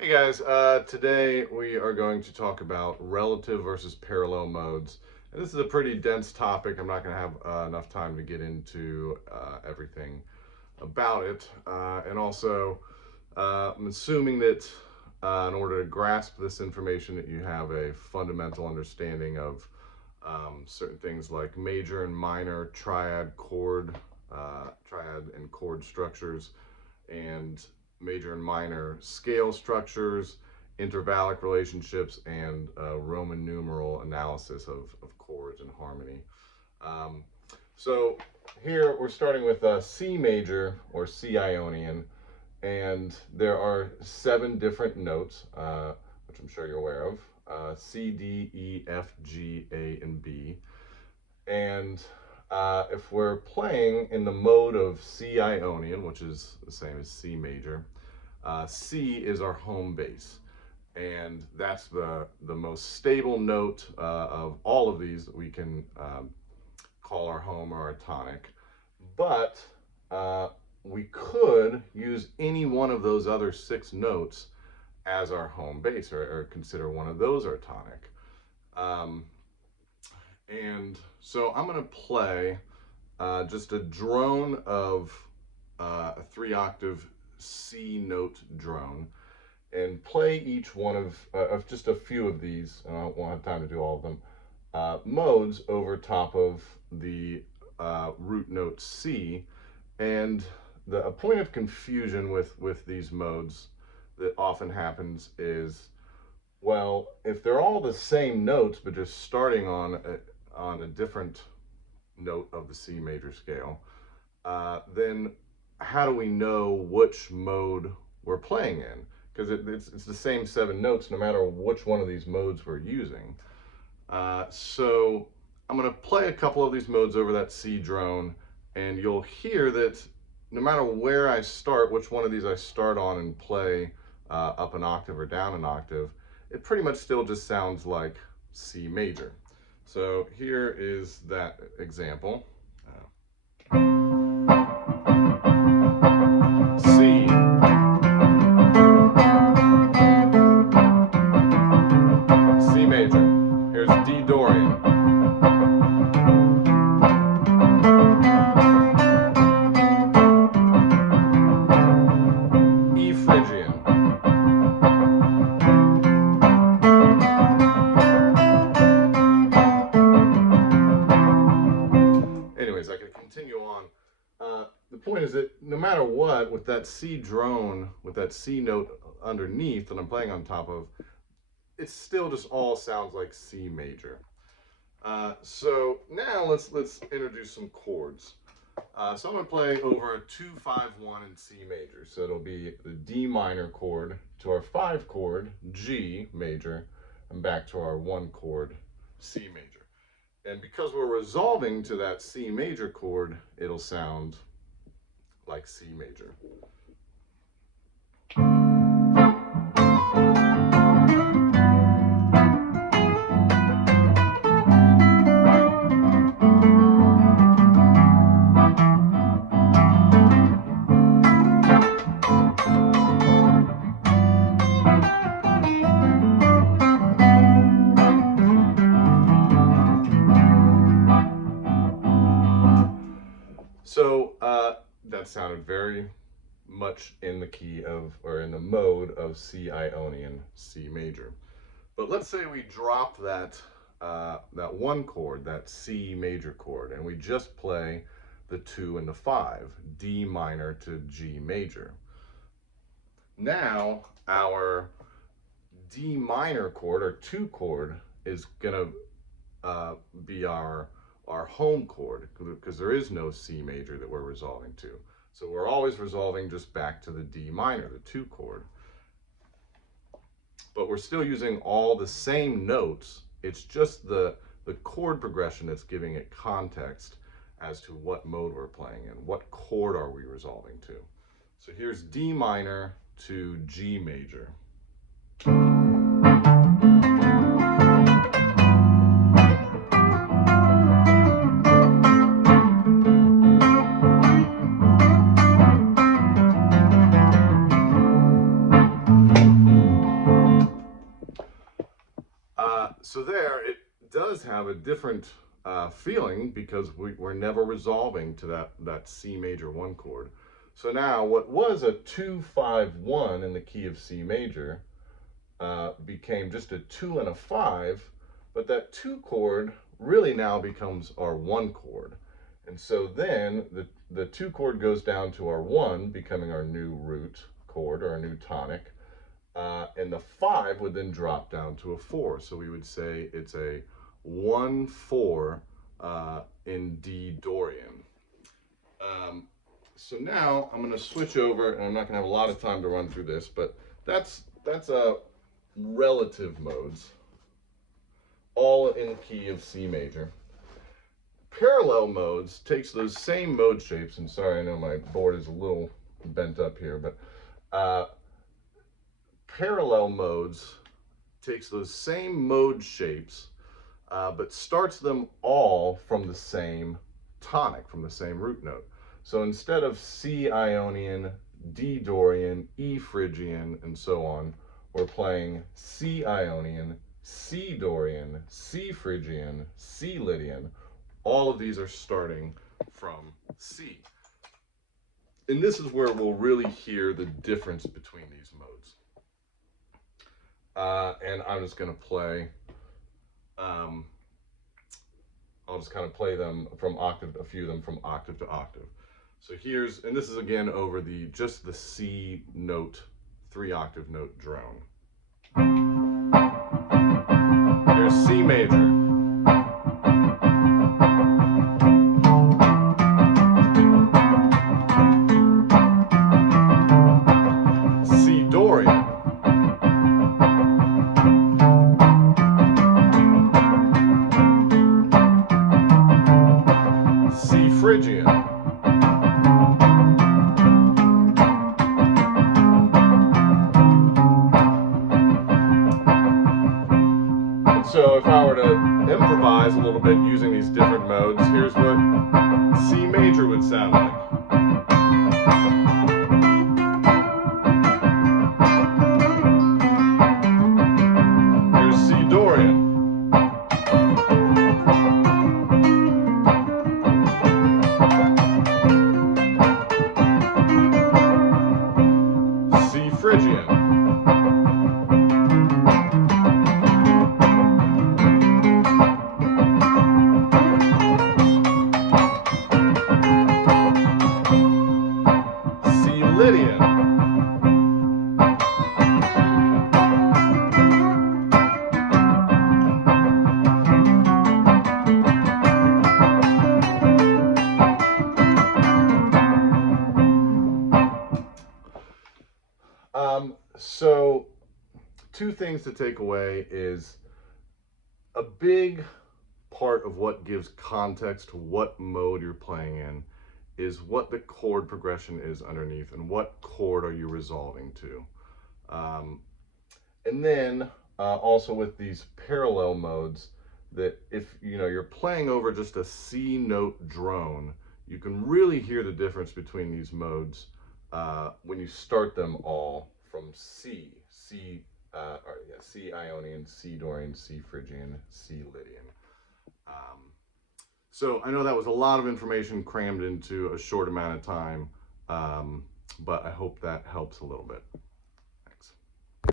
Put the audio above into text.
Hey guys, today we are going to talk about relative versus parallel modes. And this is a pretty dense topic. I'm not going to have enough time to get into everything about it. And also, I'm assuming that in order to grasp this information, that you have a fundamental understanding of certain things like major and minor triad and chord structures, and major and minor scale structures, intervallic relationships, and Roman numeral analysis of chords and harmony. Um, so here we're starting with C major or C Ionian, and there are 7 different notes, which I'm sure you're aware of: C, D, E, F, G, A, and B. And if we're playing in the mode of C Ionian, which is the same as C major, C is our home bass. And that's the most stable note of all of these that we can call our home or our tonic. But we could use any one of those other 6 notes as our home bass, or consider one of those our tonic. Um, and so I'm going to play just a drone of a 3-octave C note drone, and play each one of just a few of these, and I won't have time to do all of them, modes over top of the root note C. And a point of confusion with these modes that often happens is, well, if they're all the same notes but just starting on a different note of the C major scale, then how do we know which mode we're playing in? Because it's the same 7 notes no matter which one of these modes we're using. So I'm going to play a couple of these modes over that C drone, and you'll hear that no matter where I start, which one of these I start on and play up an octave or down an octave, it pretty much still just sounds like C major. So here is that example. C, C major. Here's D Dorian. E Phrygian. Anyways, I could continue on. The point is that no matter what, with that C drone, with that C note underneath that I'm playing on top of, it still just all sounds like C major. So now let's introduce some chords. So I'm going to play over a 2-5-1 in C major. So it'll be the D minor chord to our 5 chord G major, and back to our 1 chord C major. And because we're resolving to that C major chord, it'll sound like C major. So that sounded very much in the key of, or in the mode of C Ionian, C major. But let's say we drop that 1 chord, that C major chord, and we just play the 2 and the 5, D minor to G major. Now our D minor chord, or 2 chord, is gonna be our home chord, because there is no C major that we're resolving to. So we're always resolving just back to the D minor, the 2 chord. But we're still using all the same notes. It's just the chord progression that's giving it context as to what mode we're playing in. What chord are we resolving to? So here's D minor to G major. So there, it does have a different feeling because we're never resolving to that C major 1 chord. So now what was a 2-5-1 in the key of C major became just a 2 and a 5, but that 2 chord really now becomes our 1 chord. And so then the 2 chord goes down to our 1, becoming our new root chord or our new tonic. And the 5 would then drop down to a 4. So we would say it's a 1-4 in D Dorian. So now I'm going to switch over, and I'm not going to have a lot of time to run through this, but that's relative modes, all in the key of C major. Parallel modes takes those same mode shapes, and sorry, I know my board is a little bent up here, but parallel modes takes those same mode shapes, but starts them all from the same tonic, from the same root note. So instead of C Ionian, D Dorian, E Phrygian, and so on, we're playing C Ionian, C Dorian, C Phrygian, C Lydian. All of these are starting from C. And this is where we'll really hear the difference between these modes. And I'm just going to play, I'll just kind of play them from octave, a few of them from octave to octave. So here's, and this is again over just the C note, 3-octave note drone. Here's C major. C Dorian. C Phrygian. So if I were to improvise a little bit using these different modes, here's what C major would sound like. Here's C Dorian. C Phrygian. Lydian. So two things to take away is a big part of what gives context to what mode you're playing in is what the chord progression is underneath and what chord are you resolving to. And then also with these parallel modes, that if you're playing over just a C note drone, you can really hear the difference between these modes when you start them all from C Ionian, C Dorian, C Phrygian, C Lydian. So I know that was a lot of information crammed into a short amount of time, but I hope that helps a little bit.